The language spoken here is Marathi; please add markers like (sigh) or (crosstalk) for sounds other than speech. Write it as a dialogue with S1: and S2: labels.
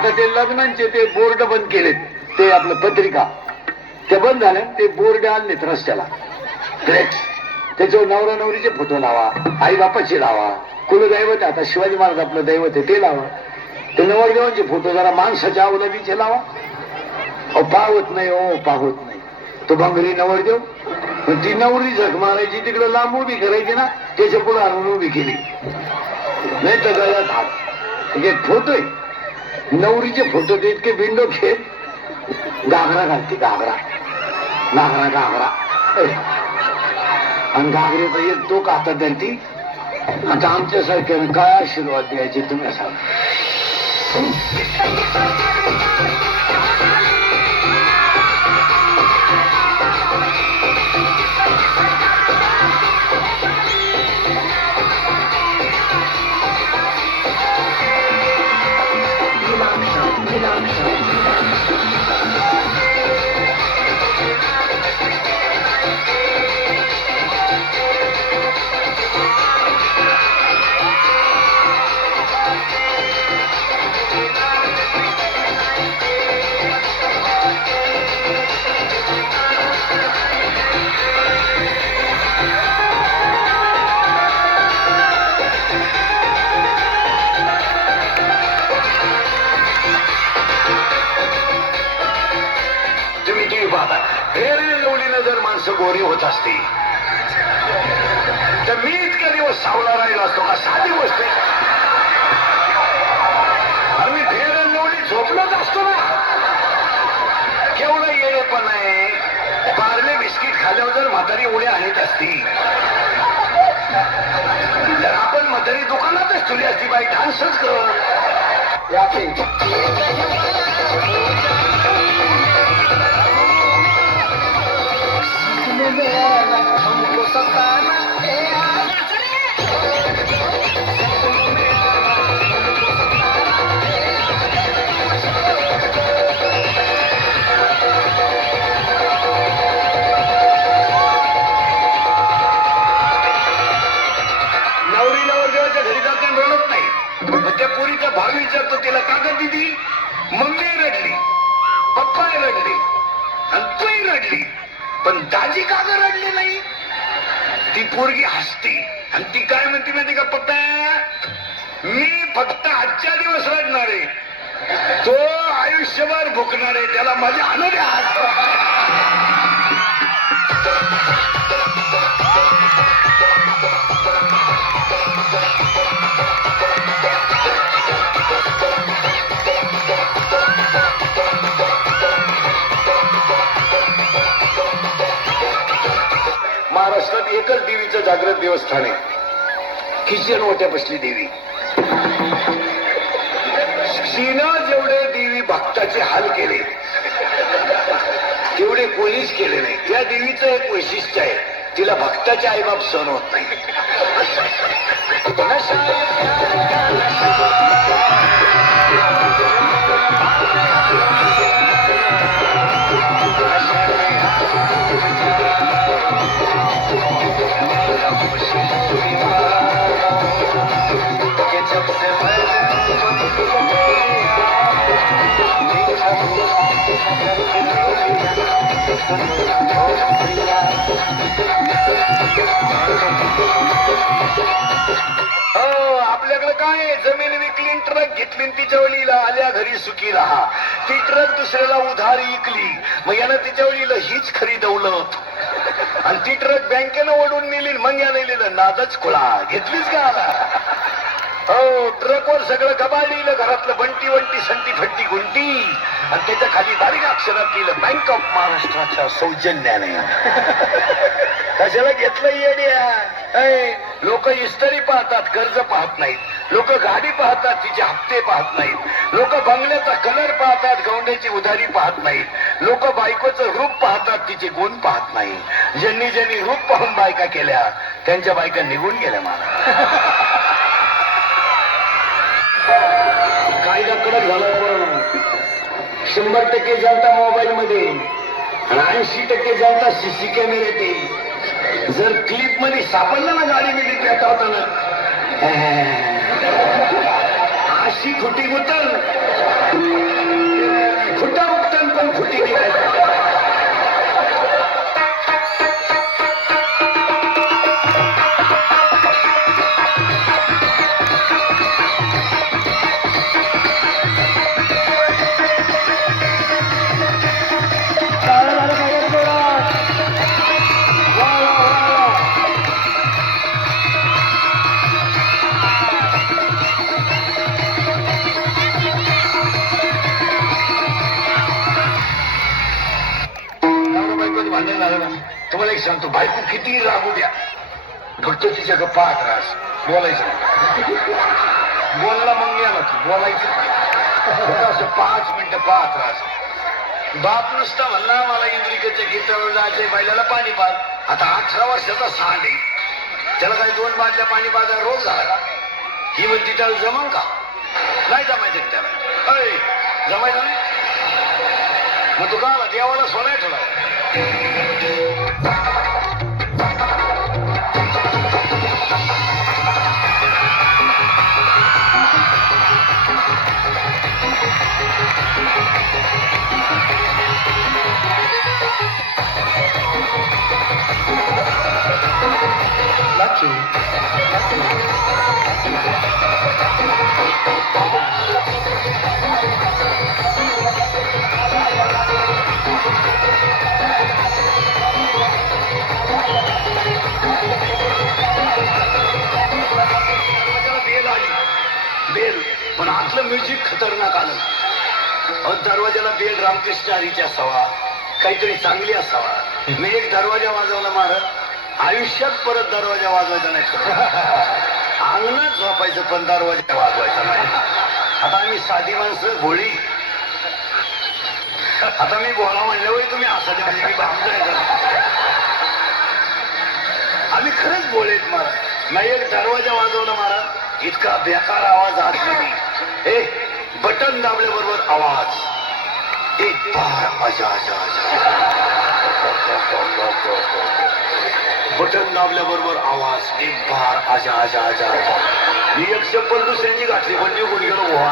S1: आता ते लग्नांचे ते बोर्ड बंद केलेत. ते आपलं पत्रिका. ते बंद झाले ते बोर्ड आणलेत रस्त्याला. फ्लेक्स त्याच्यावर नवरा नवरीचे फोटो लावा आई बापाचे लावा. कुलदैवत आता शिवाजी महाराज आपलं दैवत आहे ते लावा. ते नवरदेवांचे फोटो जरा माणसाच्या अवलंबीचे लावा. अहो पाहत नाही हो, ओ पावत नाही. तो भंगरी नवरदेव. पण ती नवरी झक मारायची तिकडे लांब उभी करायची ना त्याच्या पुढे आणून उभी केली. नाही तर गळ्यात हात. एक फोटो आहे. नवरीचे फोटो ते इतके बिंडो खेळ घागरा घालते घागरा. घागरा घागरा. आणि घागरेचा एक तो कातात धरती. आता आमच्यासारख्यानं काय आशीर्वाद द्यायचे तुम्ही सांग माणसं गोरी होत असते. तर मी इतक्या दिवस सावला राहिला असतो का? साधी गोष्ट आम्ही अरे मी फेर झोपलोच असतो ना. केवढं येणे पण आहे. पार्ले बिस्किट खाल्यावर जर म्हातारी उड्या आणत असती. तर आपण म्हातारी दुकानातच ठेवली असती बाई. डान्सच कर. याचे नवरी पोरगी हसते. आणि ती काय म्हणते माहिती का पप्पा? मी फक्त आजच्या दिवस रडणार. आहे तो आयुष्यभर भुकणार आहे त्याला मजा आणू महाराष्ट्रात एकच देवीचं जागृत देवस्थान आहे. किचन मोठ्या बसली देवी. श्रीनं जेवढे देवी भक्ताचे हाल केले तेवढे कोणीच केले नाही. त्या देवीचं एक वैशिष्ट्य आहे तिला भक्ताचे आईबाप सण होत नाही. हो, आपल्याकडे काय जमीन विकली ट्रक घेतली तिच्या वळीला आल्या घरी सुखी राहा ती ट्रक दुसऱ्याला उधार विकली. मग यानं तिच्या वळीला हीच खरी दौलत आणि ती ट्रक बँकेनं ओढून नेली मग या लिहिलं नादच खुळा. घेतलीच का आला हो ट्रकवर सगळं गबाळ लिहिलं घरातलं बंटी वंटी संटी फट्टी गुंटी. आणि त्याच्याखाली बारीक अक्षरात लिहिलं बँक ऑफ महाराष्ट्राच्या सौजन्याने. कशाला घेतलं येड्या लोक इस्तरी पाहतात कर्ज पाहत नाहीत. लोक गाडी पाहतात तिचे हप्ते पाहत नाहीत. लोक बंगल्याचा कलर पाहतात गवंड्याची उधारी पाहत नाहीत. लोक बायकोचं रूप पाहतात तिचे गुण पाहत नाही ज्यांनी ज्यांनी रूप पाहून बायका केल्या त्यांच्या बायका निघून गेल्या मला (laughs) कायदा कडक झाला पूर्ण शंभर टक्के जनता मोबाईल मध्ये आणि ऐंशी टक्के जनता सीसी कॅमेरे ते जर क्लिपमध्ये सापडलं ना गाडी मी मध्ये पेटवताना अशी खोटी गुतल खुटा उगतन पण खुटी निघायची तुम्हाला एक सांगतो बायको किती लागू द्या. फक्त तिच्या गप्पा त्रास बोलायचं बोलला मग मी आला तू बोलायचं असं पाच मिनिटं पाच त्रास बाप नुसता म्हणला मला इंद्रिकेच्या गीतावर जायचे बैलाला पाणी पाज. आता अठरा वर्षाचा सांड आहे. त्याला काही दोन बाटल्या पाणी पाजा रोज झाला का? ही म्हणती त्याला जमन का? नाही जमायचं त्याला. अय जमायचं नाही. मग तू का देवाला सोनाय ठेवा पण आतलं म्युझिक खतरनाक आलं. दरवाजाला बेल रामकृष्ण हरीची असावा काहीतरी चांगली असावा. मी एक दरवाजा वाजवला मारत आयुष्यात परत दरवाजा वाजवायचा नाही. अंगणात झोपायचं पण दरवाजा वाजवायचा नाही. आता आम्ही साधी माणसं भोळी. आता मी बोला म्हणल्यावर तुम्ही असा ते म्हणजे मी बांधतोय आम्ही खरंच बोलेत महाराज. नाही एक दरवाजा वाजवला महाराज. इतका बेकार आवाज आत नाही ए बटन दाबल्याबरोबर आवाज. एक बार अजा अजा अजा. बटन दाबल्याबरोबर आवाज एक बार अजा अजा अजा अजा मी एक चप्पल दुसऱ्याची घातली पण निघून गेलो वा